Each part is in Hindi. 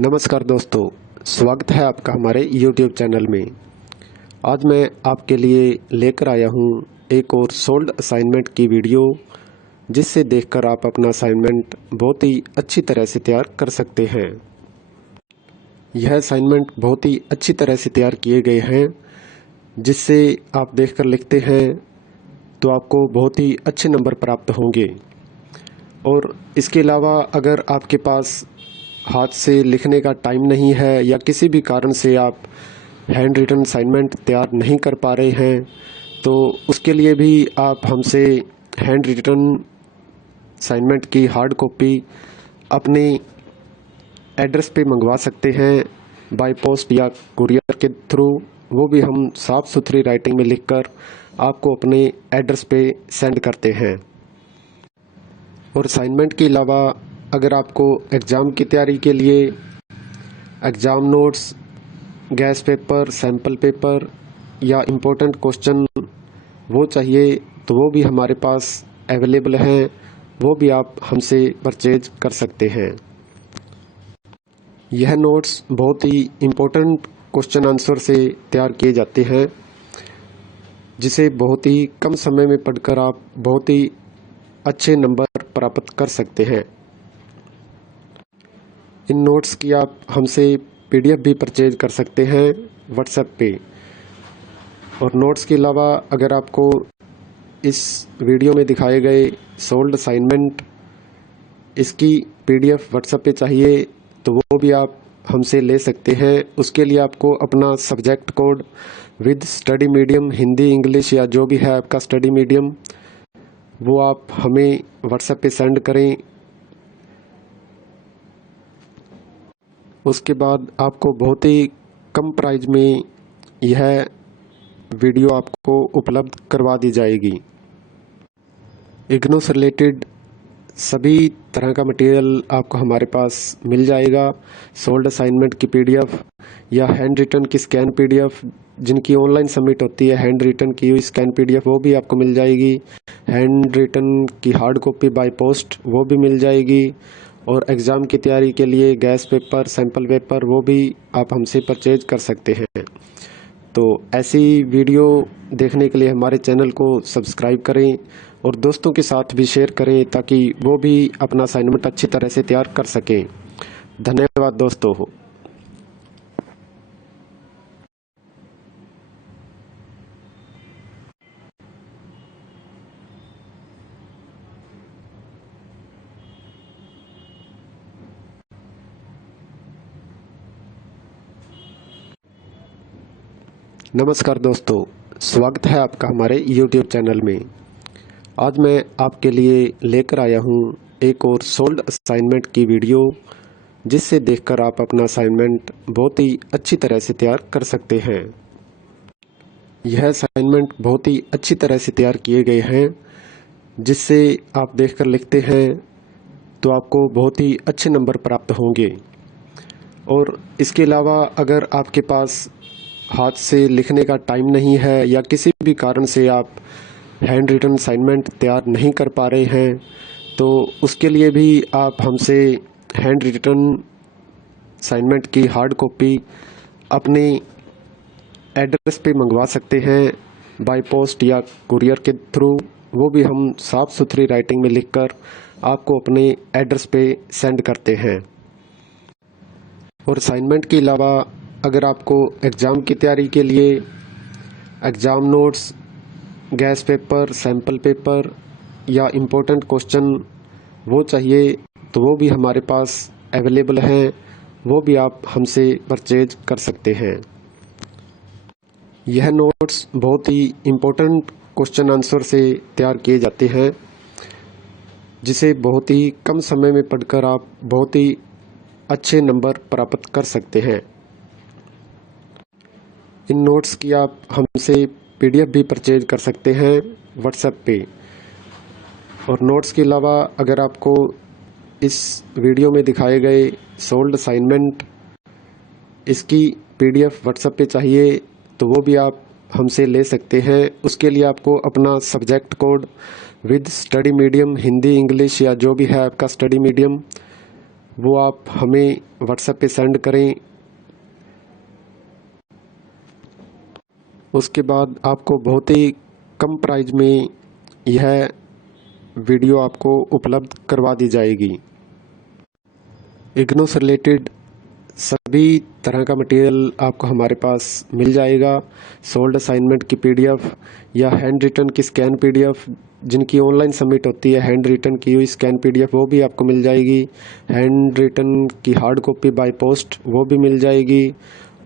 नमस्कार दोस्तों, स्वागत है आपका हमारे YouTube चैनल में। आज मैं आपके लिए लेकर आया हूँ एक और सोल्ड असाइनमेंट की वीडियो, जिससे देखकर आप अपना असाइनमेंट बहुत ही अच्छी तरह से तैयार कर सकते हैं। यह असाइनमेंट बहुत ही अच्छी तरह से तैयार किए गए हैं, जिससे आप देखकर लिखते हैं तो आपको बहुत ही अच्छे नंबर प्राप्त होंगे। और इसके अलावा अगर आपके पास हाथ से लिखने का टाइम नहीं है या किसी भी कारण से आप हैंड रिटन असाइनमेंट तैयार नहीं कर पा रहे हैं, तो उसके लिए भी आप हमसे हैंड रिटन असाइनमेंट की हार्ड कॉपी अपने एड्रेस पे मंगवा सकते हैं, बाय पोस्ट या कुरियर के थ्रू। वो भी हम साफ़ सुथरी राइटिंग में लिखकर आपको अपने एड्रेस पे सेंड करते हैं। और असाइनमेंट के अलावा अगर आपको एग्ज़ाम की तैयारी के लिए exam notes, gas paper, sample paper या इम्पोर्टेंट क्वेश्चन वो चाहिए, तो वो भी हमारे पास अवेलेबल हैं। वो भी आप हमसे परचेज कर सकते हैं। यह नोट्स बहुत ही इम्पोर्टेंट क्वेश्चन आंसर से तैयार किए जाते हैं, जिसे बहुत ही कम समय में पढ़कर आप बहुत ही अच्छे नंबर प्राप्त कर सकते हैं। इन नोट्स की आप हमसे PDF भी परचेज कर सकते हैं व्हाट्सएप पे। और नोट्स के अलावा अगर आपको इस वीडियो में दिखाए गए सोल्ड असाइनमेंट इसकी PDF व्हाट्सएप पे चाहिए, तो वो भी आप हमसे ले सकते हैं। उसके लिए आपको अपना subject code with study medium, Hindi, English या जो भी है आपका स्टडी मीडियम, वो आप हमें व्हाट्सएप पे सेंड करें। उसके बाद आपको बहुत ही कम प्राइस में यह वीडियो आपको उपलब्ध करवा दी जाएगी। इग्नू से रिलेटेड सभी तरह का मटेरियल आपको हमारे पास मिल जाएगा। सोल्ड असाइनमेंट की PDF या हैंड रिटन की स्कैन PDF, जिनकी ऑनलाइन सबमिट होती है, हैंड रिटन की हुई स्कैन PDF वो भी आपको मिल जाएगी। हैंड रिटन की हार्ड कॉपी बाय पोस्ट वो भी मिल जाएगी। और एग्ज़ाम की तैयारी के लिए गैस पेपर, सैम्पल पेपर वो भी आप हमसे परचेज कर सकते हैं। तो ऐसी वीडियो देखने के लिए हमारे चैनल को सब्सक्राइब करें और दोस्तों के साथ भी शेयर करें, ताकि वो भी अपना असाइनमेंट अच्छी तरह से तैयार कर सकें। धन्यवाद दोस्तों। नमस्कार दोस्तों, स्वागत है आपका हमारे YouTube चैनल में। आज मैं आपके लिए लेकर आया हूँ एक और सोल्ड असाइनमेंट की वीडियो, जिससे देखकर आप अपना असाइनमेंट बहुत ही अच्छी तरह से तैयार कर सकते हैं। यह असाइनमेंट बहुत ही अच्छी तरह से तैयार किए गए हैं, जिससे आप देखकर लिखते हैं तो आपको बहुत ही अच्छे नंबर प्राप्त होंगे। और इसके अलावा अगर आपके पास हाथ से लिखने का टाइम नहीं है या किसी भी कारण से आप हैंड रिटन असाइनमेंट तैयार नहीं कर पा रहे हैं, तो उसके लिए भी आप हमसे हैंड रिटन असाइनमेंट की हार्ड कॉपी अपने एड्रेस पे मंगवा सकते हैं, बाय पोस्ट या कुरियर के थ्रू। वो भी हम साफ़ सुथरी राइटिंग में लिखकर आपको अपने एड्रेस पे सेंड करते हैं। और असाइनमेंट के अलावा अगर आपको एग्ज़ाम की तैयारी के लिए exam notes, gas paper, sample paper या इम्पोर्टेंट क्वेश्चन वो चाहिए, तो वो भी हमारे पास अवेलेबल हैं। वो भी आप हमसे परचेज कर सकते हैं। यह नोट्स बहुत ही इम्पोर्टेंट क्वेश्चन आंसर से तैयार किए जाते हैं, जिसे बहुत ही कम समय में पढ़कर आप बहुत ही अच्छे नंबर प्राप्त कर सकते हैं। इन नोट्स की आप हमसे PDF भी परचेज कर सकते हैं व्हाट्सएप पे। और नोट्स के अलावा अगर आपको इस वीडियो में दिखाए गए सोल्ड असाइनमेंट इसकी PDF व्हाट्सएप पे चाहिए, तो वो भी आप हमसे ले सकते हैं। उसके लिए आपको अपना subject code with study medium, Hindi, English या जो भी है आपका स्टडी मीडियम, वो आप हमें व्हाट्सएप पे सेंड करें। उसके बाद आपको बहुत ही कम प्राइस में यह वीडियो आपको उपलब्ध करवा दी जाएगी। इग्नू से रिलेटेड सभी तरह का मटेरियल आपको हमारे पास मिल जाएगा। सोल्ड असाइनमेंट की पीडीएफ या हैंड रिटन की स्कैन पीडीएफ जिनकी ऑनलाइन सबमिट होती है, हैंड रिटन की हुई स्कैन पीडीएफ वो भी आपको मिल जाएगी। हैंड रिटन की हार्ड कॉपी बाय पोस्ट वो भी मिल जाएगी।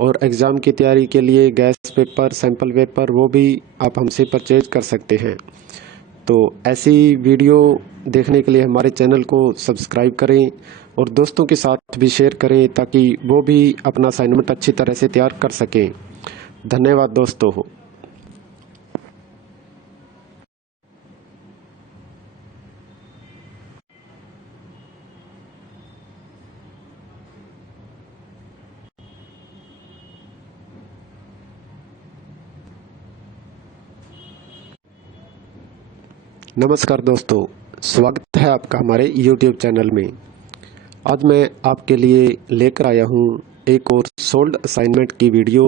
और एग्ज़ाम की तैयारी के लिए गैस पेपर, सैम्पल पेपर वो भी आप हमसे परचेज कर सकते हैं। तो ऐसी वीडियो देखने के लिए हमारे चैनल को सब्सक्राइब करें और दोस्तों के साथ भी शेयर करें ताकि वो भी अपना असाइनमेंट अच्छी तरह से तैयार कर सकें। धन्यवाद दोस्तों। नमस्कार दोस्तों, स्वागत है आपका हमारे YouTube चैनल में। आज मैं आपके लिए लेकर आया हूँ एक और सोल्ड असाइनमेंट की वीडियो,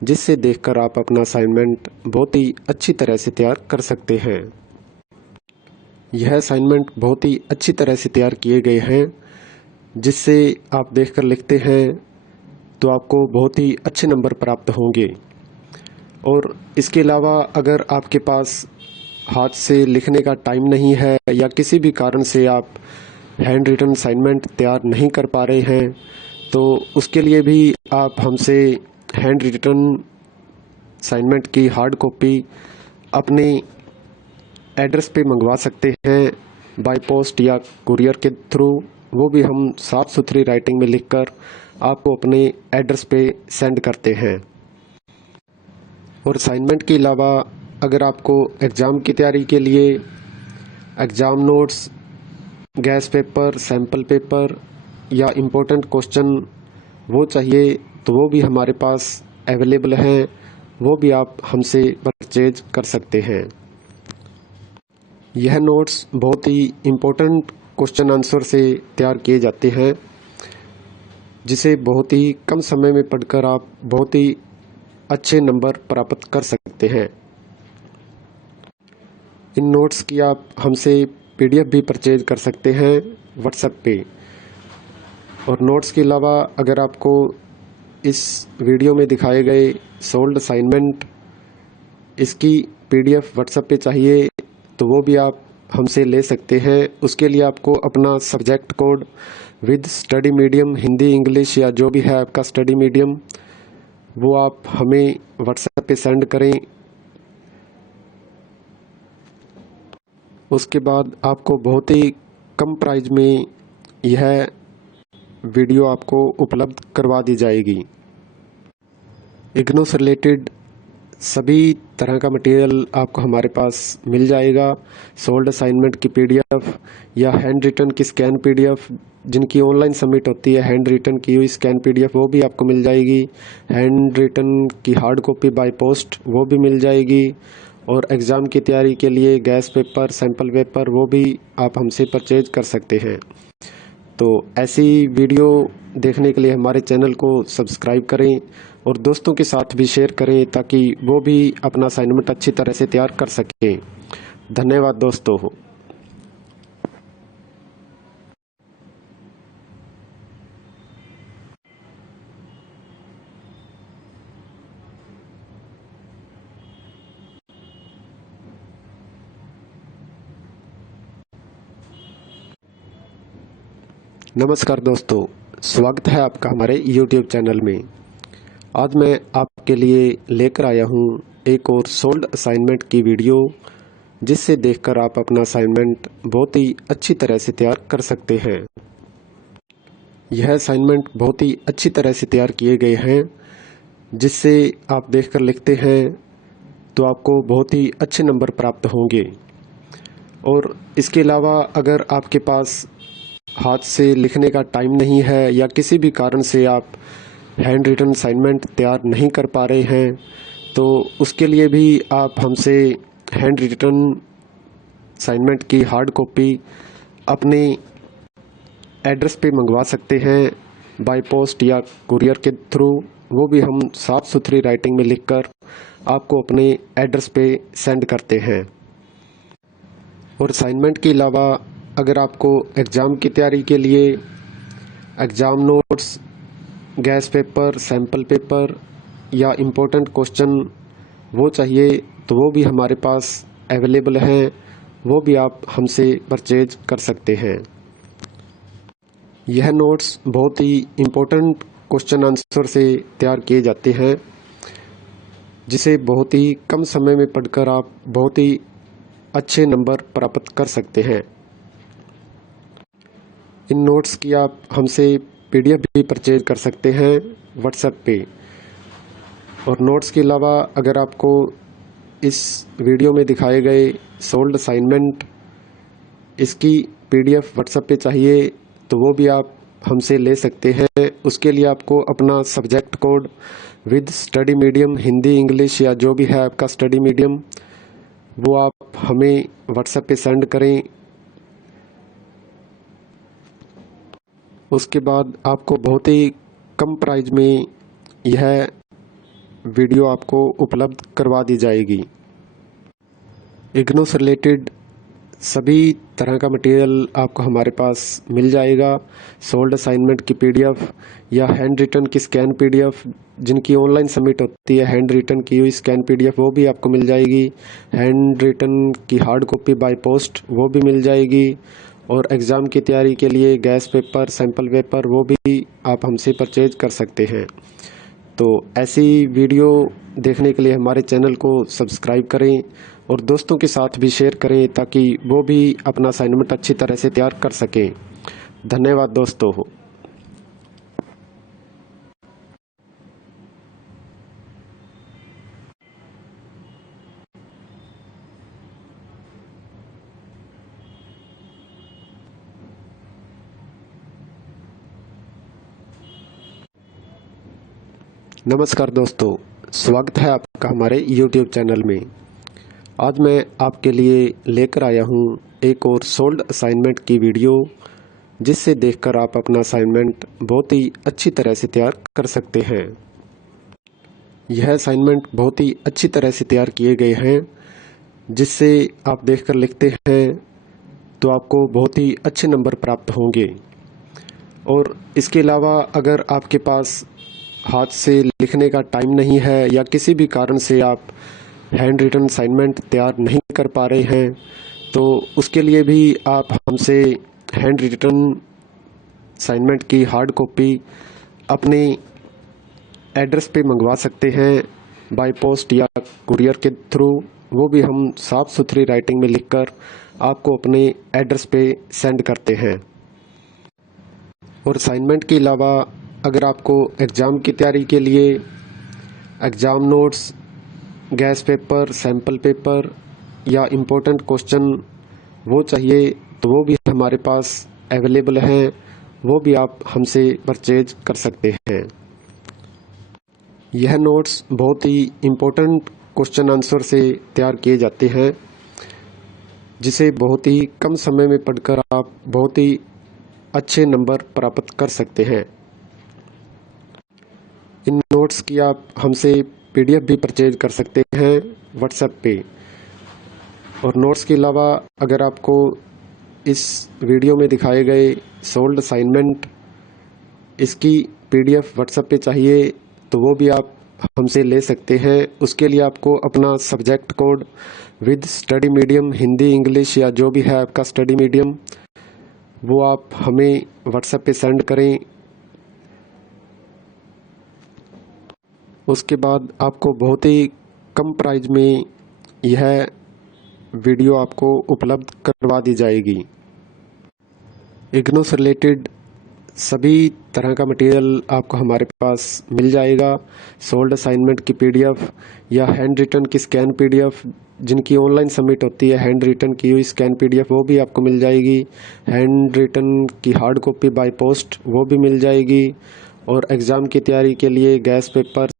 जिससे देखकर आप अपना असाइनमेंट बहुत ही अच्छी तरह से तैयार कर सकते हैं। यह असाइनमेंट बहुत ही अच्छी तरह से तैयार किए गए हैं, जिससे आप देखकर लिखते हैं तो आपको बहुत ही अच्छे नंबर प्राप्त होंगे। और इसके अलावा अगर आपके पास हाथ से लिखने का टाइम नहीं है या किसी भी कारण से आप हैंड रिटन असाइनमेंट तैयार नहीं कर पा रहे हैं, तो उसके लिए भी आप हमसे हैंड रिटन असाइनमेंट की हार्ड कॉपी अपने एड्रेस पे मंगवा सकते हैं, बाय पोस्ट या कुरियर के थ्रू। वो भी हम साफ सुथरी राइटिंग में लिखकर आपको अपने एड्रेस पे सेंड करते हैं। और असाइनमेंट के अलावा अगर आपको एग्ज़ाम की तैयारी के लिए exam notes, gas paper, sample paper या इम्पोर्टेंट क्वेश्चन वो चाहिए, तो वो भी हमारे पास अवेलेबल हैं। वो भी आप हमसे परचेज कर सकते हैं। यह नोट्स बहुत ही इम्पोर्टेंट क्वेश्चन आंसर से तैयार किए जाते हैं, जिसे बहुत ही कम समय में पढ़कर आप बहुत ही अच्छे नंबर प्राप्त कर सकते हैं। इन नोट्स की आप हमसे पीडीएफ भी परचेज कर सकते हैं व्हाट्सएप पे। और नोट्स के अलावा अगर आपको इस वीडियो में दिखाए गए सोल्ड असाइनमेंट इसकी पीडीएफ व्हाट्सएप पे चाहिए, तो वो भी आप हमसे ले सकते हैं। उसके लिए आपको अपना subject code with study medium, Hindi, English या जो भी है आपका स्टडी मीडियम, वो आप हमें व्हाट्सएप पे सेंड करें। उसके बाद आपको बहुत ही कम प्राइस में यह वीडियो आपको उपलब्ध करवा दी जाएगी। इग्नू से रिलेटेड सभी तरह का मटेरियल आपको हमारे पास मिल जाएगा। सोल्ड असाइनमेंट की पीडीएफ या हैंड रिटन की स्कैन पीडीएफ जिनकी ऑनलाइन सबमिट होती है, हैंड रिटन की हुई स्कैन पीडीएफ वो भी आपको मिल जाएगी। हैंड रिटन की हार्ड कॉपी बाय पोस्ट वो भी मिल जाएगी। और एग्ज़ाम की तैयारी के लिए गैस पेपर, सैम्पल पेपर वो भी आप हमसे परचेज कर सकते हैं। तो ऐसी वीडियो देखने के लिए हमारे चैनल को सब्सक्राइब करें और दोस्तों के साथ भी शेयर करें ताकि वो भी अपना असाइनमेंट अच्छी तरह से तैयार कर सकें। धन्यवाद दोस्तों। नमस्कार दोस्तों, स्वागत है आपका हमारे YouTube चैनल में। आज मैं आपके लिए लेकर आया हूँ एक और सोल्ड असाइनमेंट की वीडियो, जिससे देखकर आप अपना असाइनमेंट बहुत ही अच्छी तरह से तैयार कर सकते हैं। यह असाइनमेंट बहुत ही अच्छी तरह से तैयार किए गए हैं, जिससे आप देखकर लिखते हैं तो आपको बहुत ही अच्छे नंबर प्राप्त होंगे। और इसके अलावा अगर आपके पास हाथ से लिखने का टाइम नहीं है या किसी भी कारण से आप हैंड रिटन असाइनमेंट तैयार नहीं कर पा रहे हैं, तो उसके लिए भी आप हमसे हैंड रिटन असाइनमेंट की हार्ड कॉपी अपने एड्रेस पे मंगवा सकते हैं बाय पोस्ट या कुरियर के थ्रू, वो भी हम साफ़ सुथरी राइटिंग में लिखकर आपको अपने एड्रेस पे सेंड करते हैं। और असाइनमेंट के अलावा अगर आपको एग्ज़ाम की तैयारी के लिए exam notes, gas paper, sample paper या इम्पोर्टेंट क्वेश्चन वो चाहिए तो वो भी हमारे पास अवेलेबल हैं, वो भी आप हमसे परचेज कर सकते हैं। यह नोट्स बहुत ही इम्पोर्टेंट क्वेश्चन आंसर से तैयार किए जाते हैं, जिसे बहुत ही कम समय में पढ़कर आप बहुत ही अच्छे नंबर प्राप्त कर सकते हैं। इन नोट्स की आप हमसे PDF भी परचेज कर सकते हैं व्हाट्सएप पे। और नोट्स के अलावा अगर आपको इस वीडियो में दिखाए गए सोल्ड असाइनमेंट इसकी PDF व्हाट्सएप पे चाहिए तो वो भी आप हमसे ले सकते हैं। उसके लिए आपको अपना subject code with study medium, Hindi, English या जो भी है आपका स्टडी मीडियम, वो आप हमें व्हाट्सएप पे सेंड करें। उसके बाद आपको बहुत ही कम प्राइस में यह वीडियो आपको उपलब्ध करवा दी जाएगी। इग्नू से रिलेटेड सभी तरह का मटेरियल आपको हमारे पास मिल जाएगा। सोल्ड असाइनमेंट की PDF या हैंड रिटन की स्कैन PDF, जिनकी ऑनलाइन सबमिट होती है हैंड रिटन की हुई स्कैन PDF, वो भी आपको मिल जाएगी। हैंड रिटन की हार्ड कॉपी बाय पोस्ट वो भी मिल जाएगी। और एग्ज़ाम की तैयारी के लिए गैस पेपर, सैम्पल पेपर वो भी आप हमसे परचेज कर सकते हैं। तो ऐसी वीडियो देखने के लिए हमारे चैनल को सब्सक्राइब करें और दोस्तों के साथ भी शेयर करें ताकि वो भी अपना असाइनमेंट अच्छी तरह से तैयार कर सकें। धन्यवाद दोस्तों। नमस्कार दोस्तों, स्वागत है आपका हमारे YouTube चैनल में। आज मैं आपके लिए लेकर आया हूँ एक और सोल्ड असाइनमेंट की वीडियो, जिससे देखकर आप अपना असाइनमेंट बहुत ही अच्छी तरह से तैयार कर सकते हैं। यह असाइनमेंट बहुत ही अच्छी तरह से तैयार किए गए हैं, जिससे आप देखकर लिखते हैं तो आपको बहुत ही अच्छे नंबर प्राप्त होंगे। और इसके अलावा अगर आपके पास हाथ से लिखने का टाइम नहीं है या किसी भी कारण से आप हैंड रिटन असाइनमेंट तैयार नहीं कर पा रहे हैं, तो उसके लिए भी आप हमसे हैंड रिटन असाइनमेंट की हार्ड कॉपी अपने एड्रेस पे मंगवा सकते हैं बाय पोस्ट या कुरियर के थ्रू, वो भी हम साफ़ सुथरी राइटिंग में लिखकर आपको अपने एड्रेस पे सेंड करते हैं। और असाइनमेंट के अलावा अगर आपको एग्ज़ाम की तैयारी के लिए exam notes, gas paper, sample paper या इम्पोर्टेंट क्वेश्चन वो चाहिए तो वो भी हमारे पास अवेलेबल हैं, वो भी आप हमसे परचेज कर सकते हैं। यह नोट्स बहुत ही इम्पोर्टेंट क्वेश्चन आंसर से तैयार किए जाते हैं, जिसे बहुत ही कम समय में पढ़कर आप बहुत ही अच्छे नंबर प्राप्त कर सकते हैं। इन नोट्स की आप हमसे PDF भी परचेज कर सकते हैं व्हाट्सएप पे। और नोट्स के अलावा अगर आपको इस वीडियो में दिखाए गए सोल्ड असाइनमेंट इसकी PDF व्हाट्सएप पे चाहिए तो वो भी आप हमसे ले सकते हैं। उसके लिए आपको अपना subject code with study medium, Hindi, English या जो भी है आपका स्टडी मीडियम, वो आप हमें व्हाट्सएप पे सेंड करें। उसके बाद आपको बहुत ही कम प्राइस में यह वीडियो आपको उपलब्ध करवा दी जाएगी। इग्नू से रिलेटेड सभी तरह का मटेरियल आपको हमारे पास मिल जाएगा। सोल्ड असाइनमेंट की PDF या हैंड रिटन की स्कैन PDF, जिनकी ऑनलाइन सबमिट होती है हैंड रिटन की हुई स्कैन PDF, वो भी आपको मिल जाएगी। हैंड रिटन की हार्ड कॉपी बाय पोस्ट वो भी मिल जाएगी। और एग्ज़ाम की तैयारी के लिए गैस पेपर,